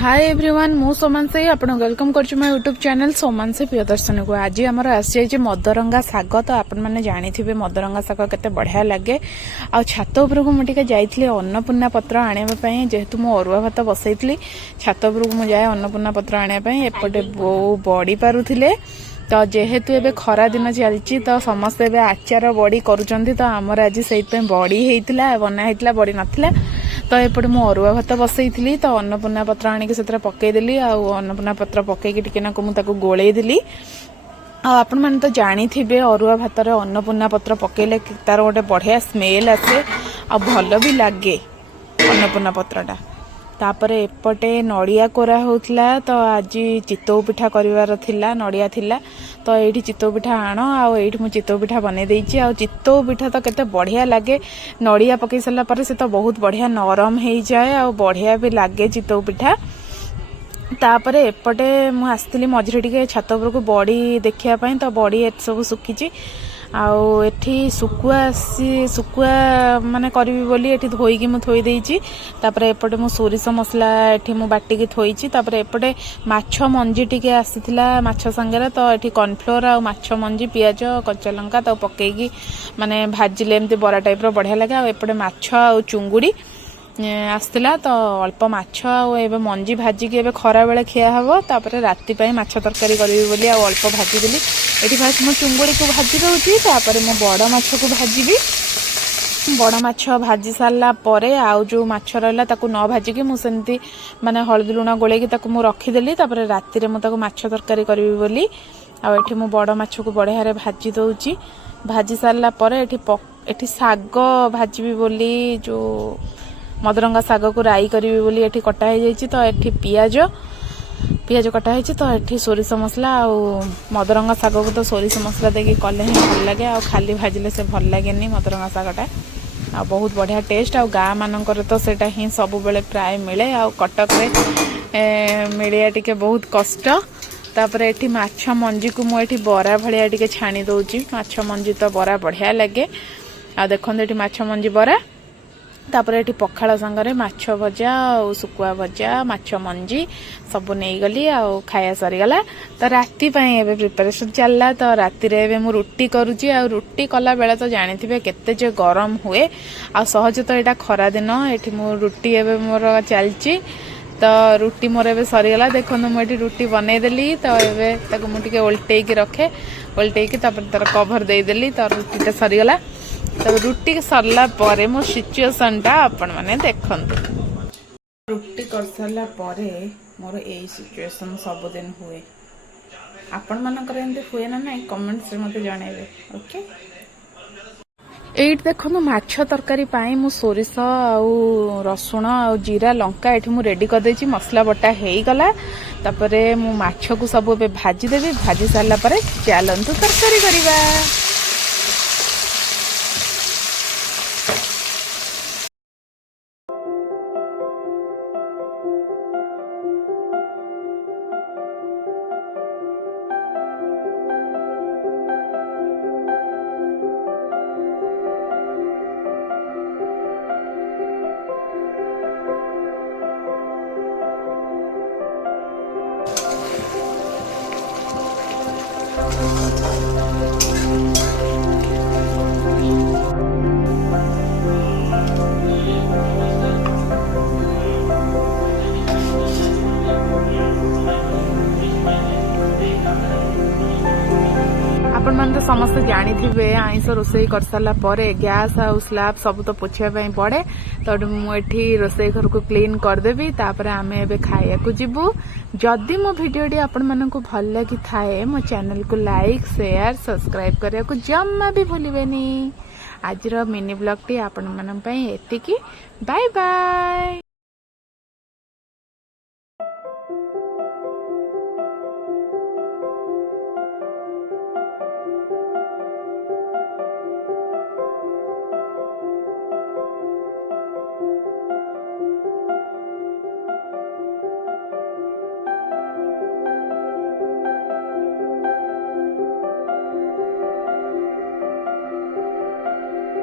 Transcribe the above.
Hi everyone मु सोमानसी आपण welcome करछु my YouTube channel Somanasi Priyadarshini को। आज आमर आसी जाइए मदरंगा साग। तो आपण मैंने जानी थे मदरंगा साग केते बढ़िया लगे। आ छात उपर को मुझे जाइए अन्नपूर्णा पत्र आने जेहेतु मु अरुआ भात बसई छात उपर को मुझे अन्नपूर्णा पत्र आने एपटे बो बड़ी पारुथिले। तो जेहेतु एबे खरा दिन चलती तो समस्ते एबे आचार बड़ी करुचंती। तो आमर आज से बड़ी होता बना होता बड़ी नाथिला। तो एपटे मु अरुआ भात बसई तो अन्नपूर्णा पत्र आनिक से पकईदेली। अन्नपूर्णा पत्र पकईकी टिके नाकु मु ताकु गोलेदेली। आपण मैंने तो जानी थे अरुआ भात अन्नपूर्णा पत्र पकईले तार गोटे बढ़िया स्मेल आसे आ भल भी लगे अन्नपूर्णा पत्रटा। तापर एपटे नड़िया कोरा होउथला। तो आज चितौ पिठा करिवार थिला नड़िया थिला। तो ये चितौ पिठा आण आठ मु चितौ पिठा बने देइछि। आ चितौ पिठा तो केते बढ़िया लगे नड़िया पकई सारा पर से तो बहुत बढ़िया नरम हो जाए आ बढ़िया भी लगे चितौ पिठा। तापर एपटे मु आसती मझे टे छात उपर को बड़ी देखिया पाई। तो बड़ी एत सब सुखी आठी सुकुआ माने करी बोली एठी धोईकी मु थोई देइछि। तापर एपटे मु सोरिष मसला एठी मु बाटिकी थोईछि। तापर एपटे माछ मंजी टिके आसीथिला माछ संगरे। तो एठी कॉर्नफ्लोर आ माछ मंजी पियाज कच्चा लंका तो पकेकी माने भाजिले एमती बरा टाइप रो बढ़िया लगे। आ एपटे माछ आ चुंगुड़ी आसला। तो अल्प माछ आ मंजी भाजिकी एबे खरा बेले खिया हबो। तापर राति पई माछ तरकारी करबी बोली आ अल्प भाजी देली। एठी फास्ट मो चुंगुड़ी को भाजी दउची। तापर मो बड़ माछ को भाजीबी। बड़ माछ भाजी सारला परे आउ जो माछ रहला ताकू न भाजिकी मु सेमती माने हळदी लुण गोलेकी ताकू मु रखी देली। तापर राति रे मु ताकू माछ तरकारी करबी बोली आ एठी मु बड़ माछ को बढ़िया रे भाजी दउची। भाजी सारला परे एठी साग भाजीबी बोली जो मदरंगा साग को राई करी बोली एठी कटा हो जाइए। तो एठी पियाज कटा है। तो एठी सोरिष मसला आ मदरंगा साग को तो सोरिष मसला देके कले ही भल लगे। आ खाली भाजिले से भल लगे मदरंगा सागटा आ बहुत बढ़िया टेस्ट। आ गाँ मानकर तो सेटा ही सब बेले प्राय मिले। आ कटक रे मिलिया टिके बहुत कष्ट। तापर एठी माछ मंजी को मु एठी बरा भलिया टिके छाणी दउची। माछ मंजी तो बरा बढ़िया लगे। आ देखन एठी माछ मंजी बरा। तापर एठी पखाଳ संगरे माछ भजा और सुकुआ भजा माछ मंजी सब नहीं गली आ खाया सरी गला। तो राति पई एबे प्रिपरेशन चलला। तो राति रे एबे मु रोटी करूची। आ रोटी कला बेला तो जानिथिबे केते जे गरम हुए आ सहज तो एटा खरा दिन। एठी मु रोटी एबे मोर चलची। तो रोटी मोर एबे सरी गला। देखन मु एठी रोटी बनै देली। तो एबे ताको मु टिके उल्टेई के रखे उल्टेई के तापर तार कवर देई देली। तो रोटीटा सरी गला। तो रुटी सरला परे मो सिचुएशन टा आपण माने देखंतु। रुटी कर सरला परे मोर एई सिचुएशन सब दिन हुए। आपण मानकर एंते हुए ना नाही कमेंट्स रे मते जणाइबे। ओके एट देखो माछ तरकारी पाई मु सोरिष आउ रसुण आ जीरा लंका एठी मु रेडी कर देछि। मसला बटा हेई गला। तापरे मु माछ को सब बे भाजी देबी। भाजी सारला परे चलंतु तरकारी करिबा। आपण मान तो समस्त जानी थे आईस रोसई कर सारा पर गैस आ स्लैब सब तो पोछापी पड़े। तो मुझे रोसई घर को क्लीन करदेवी। तापर आम ए खाया को जीवु। जदि मो भिडियोटी आपण मानकु भल लगी थाए मो चैनल को लाइक शेयर सब्सक्राइब करिया को जम्मा भी भूलिबेनी। आज मिनी ब्लॉग टी आपण मान पई एतिकी। Bye bye.